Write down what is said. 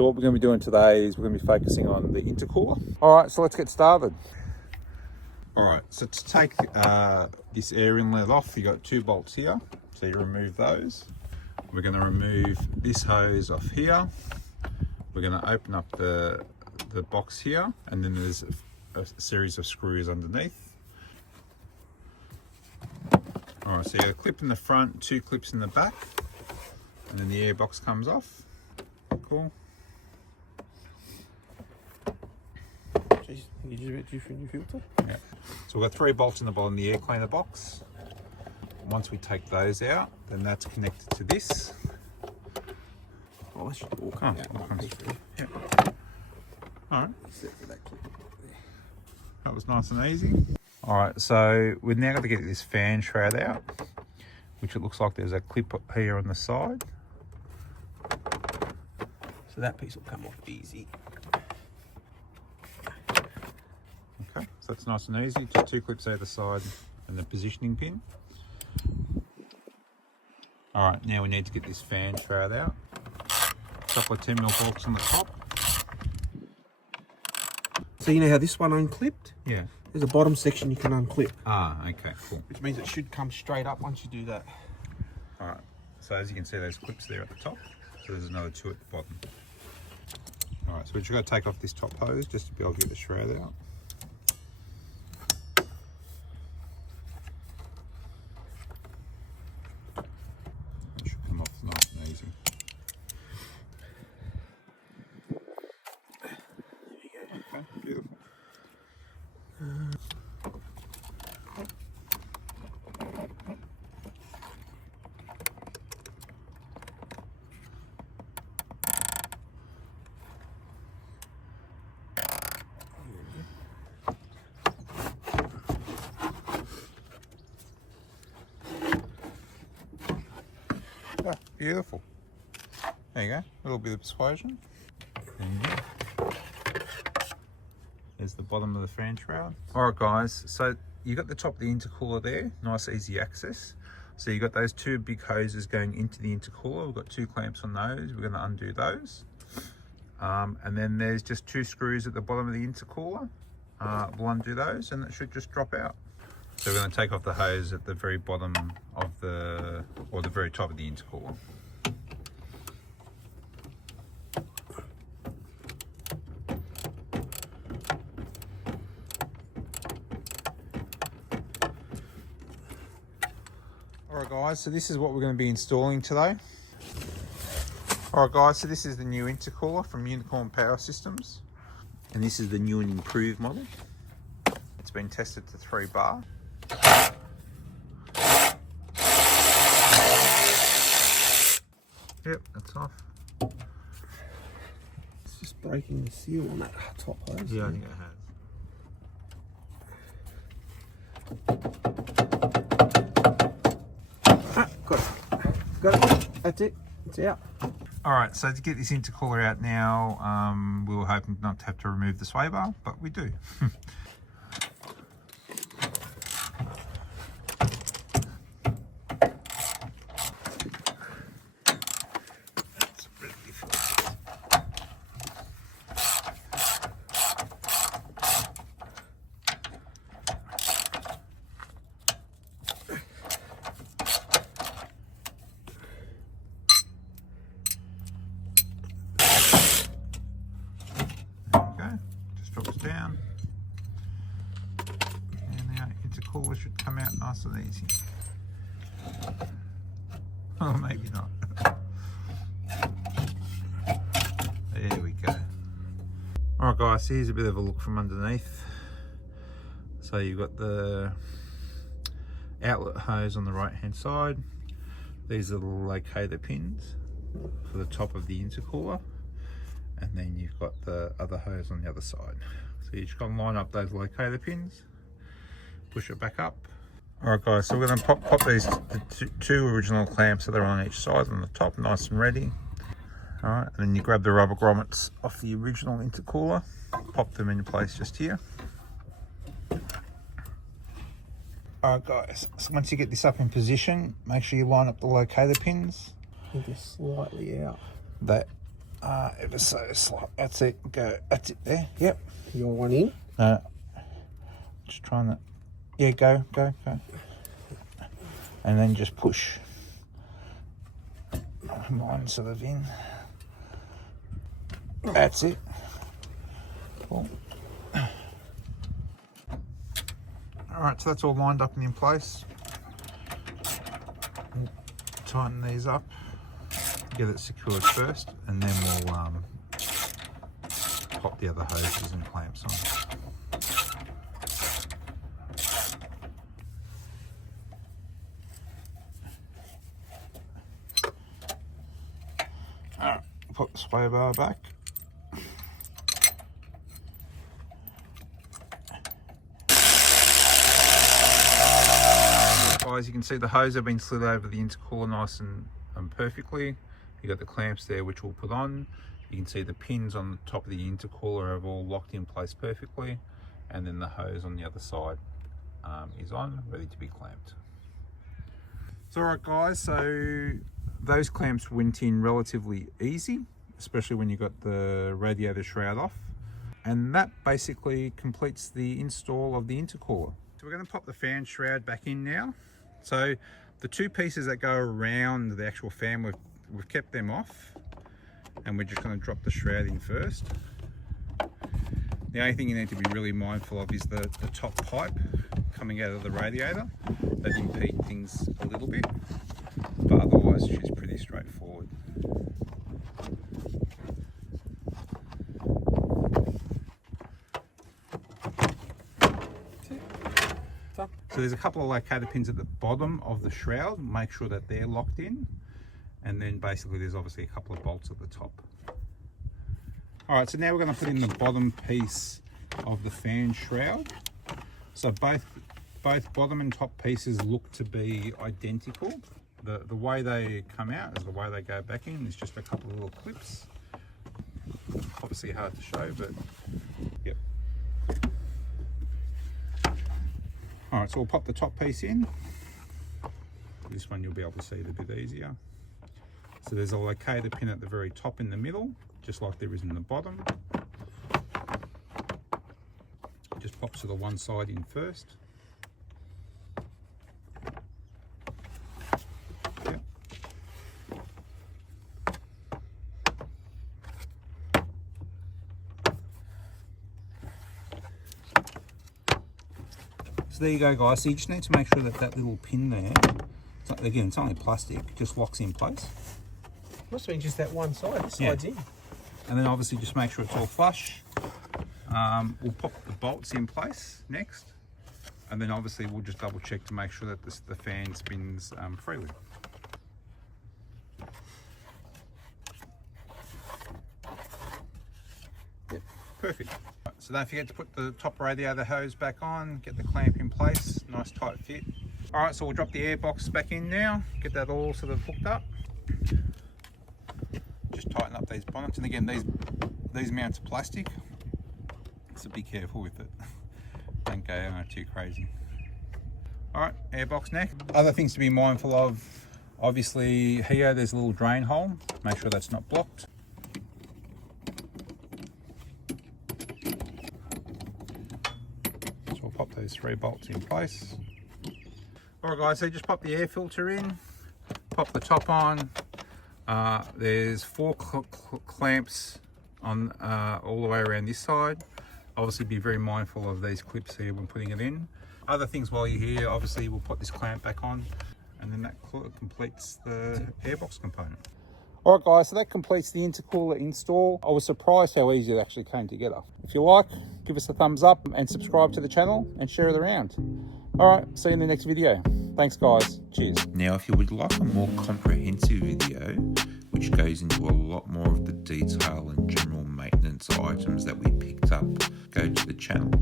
So what we're going to be doing today is we're going to be focusing on the intercooler. All right, so let's get started. All right, so to take this air inlet off, you got 2 bolts here. So you remove those. We're going to remove this hose off here. We're going to open up the box here, and then there's a series of screws underneath. All right, so you got a clip in the front, 2 clips in the back, and then the air box comes off. Cool. You just a bit due for a new filter? Yeah. So we've got 3 bolts in the bottom of the air cleaner box. Once we take those out, then that's connected to this. Oh, that should all come out. All comes through. Yeah. All right. Except for that clip there. That was nice and easy. All right, so we've now got to get this fan shroud out, which it looks like there's a clip up here on the side. So that piece will come off easy. Okay, so that's nice and easy. Just 2 clips either side and the positioning pin. All right, now we need to get this fan shroud out. A couple of 10mm bolts on the top. So you know how this one unclipped? Yeah. There's a bottom section you can unclip. Ah, okay, cool. Which means it should come straight up once you do that. All right, so as you can see, those clips there at the top. So there's another 2 at the bottom. All right, so we've just got to take off this top hose just to be able to get the shroud out. It should come off nice and easy. Okay, beautiful. Yeah, beautiful. There you go, a little bit of persuasion. There you go. There's the bottom of the fan shroud. All right, guys, so you got the top of the intercooler there, nice easy access. So you got those 2 big hoses going into the intercooler. We've got 2 clamps on those. We're going to undo those. And then there's just 2 screws at the bottom of the intercooler. We'll undo those and it should just drop out. So we're going to take off the hose at the very bottom of the very top of the intercooler. Alright guys, so this is what we're going to be installing today. Alright guys, so this is the new intercooler from Unicorn Power Systems. And this is the new and improved model. It's been tested to 3 bar. Yep, that's off. It's just breaking the seal on that top hose. Yeah, I think it has. Ah, got it. Got it. That's it. It's out. All right, so to get this intercooler out now, we were hoping not to have to remove the sway bar, but we do. Down, and our intercooler should come out nice and easy. Oh, maybe not. There we go. Alright guys, so here's a bit of a look from underneath. So you've got the outlet hose on the right hand side. These are the locator pins for the top of the intercooler. And then you've got the other hose on the other side. So you just got to line up those locator pins, push it back up. All right guys, so we're gonna pop these the 2 original clamps that are on each side on the top, nice and ready. All right, and then you grab the rubber grommets off the original intercooler, pop them into place just here. All right guys, so once you get this up in position, make sure you line up the locator pins. I think they're slightly out. ever so slight. That's it. Go. That's it there. Yep. You want one in? Just trying to. Yeah, go. And then just push. Mine sort of in. That's it. Cool. Alright, so that's all lined up and in place. We'll tighten these up, get it secured first, and then we'll pop the other hoses and clamps on. Alright, put the sway bar back. Guys, you can see the hose have been slid over the intercooler nice and perfectly. You got the clamps there which we'll put on. You can see the pins on the top of the intercooler have all locked in place perfectly, and then the hose on the other side is on, ready to be clamped. So alright guys, so those clamps went in relatively easy, especially when you got the radiator shroud off, and that basically completes the install of the intercooler. So we're going to pop the fan shroud back in now. So the two pieces that go around the actual fan, we've kept them off, and we're just going to drop the shroud in first. The only thing you need to be really mindful of is the top pipe coming out of the radiator. That impede things a little bit, but otherwise she's pretty straightforward. So there's a couple of locator pins at the bottom of the shroud. Make sure that they're locked in. And then basically there's obviously a couple of bolts at the top. All right, so now we're going to put in the bottom piece of the fan shroud. So both bottom and top pieces look to be identical. The way they come out is the way they go back in. There's just a couple of little clips. Obviously hard to show, but yep. All right, so we'll pop the top piece in. This one you'll be able to see it a bit easier. So there's a locator pin at the very top in the middle, just like there is in the bottom. Just pops to the one side in first. Yep. So there you go guys, so you just need to make sure that that little pin there, again it's only plastic, just locks in place. Must have been just that one side, this side's in. And then obviously just make sure it's all flush. We'll pop the bolts in place next, and then obviously we'll just double check to make sure that the fan spins freely. Yep, perfect. So don't forget to put the top radiator hose back on, get the clamp in place, nice tight fit. All right, so we'll drop the airbox back in now, get that all sort of hooked up. Just tighten up these bonnets, and again these mounts are plastic, so be careful with it. Don't go too crazy. All right, airbox neck. Other things to be mindful of, obviously here there's a little drain hole, make sure that's not blocked. So we'll pop those 3 bolts in place. All right guys, so just pop the air filter in, pop the top on. There's 4 clamps on all the way around this side. Obviously be very mindful of these clips here when putting it in. Other things while you're here, obviously we'll put this clamp back on, and then that completes the airbox component. All right guys, so that completes the intercooler install. I was surprised how easy it actually came together. If you like, give us a thumbs up and subscribe to the channel and share it around. All right, see you in the next video. Thanks guys, cheers. Now if you would like a more comprehensive video, which goes into a lot more of the detail and general maintenance items that we picked up, go to the channel.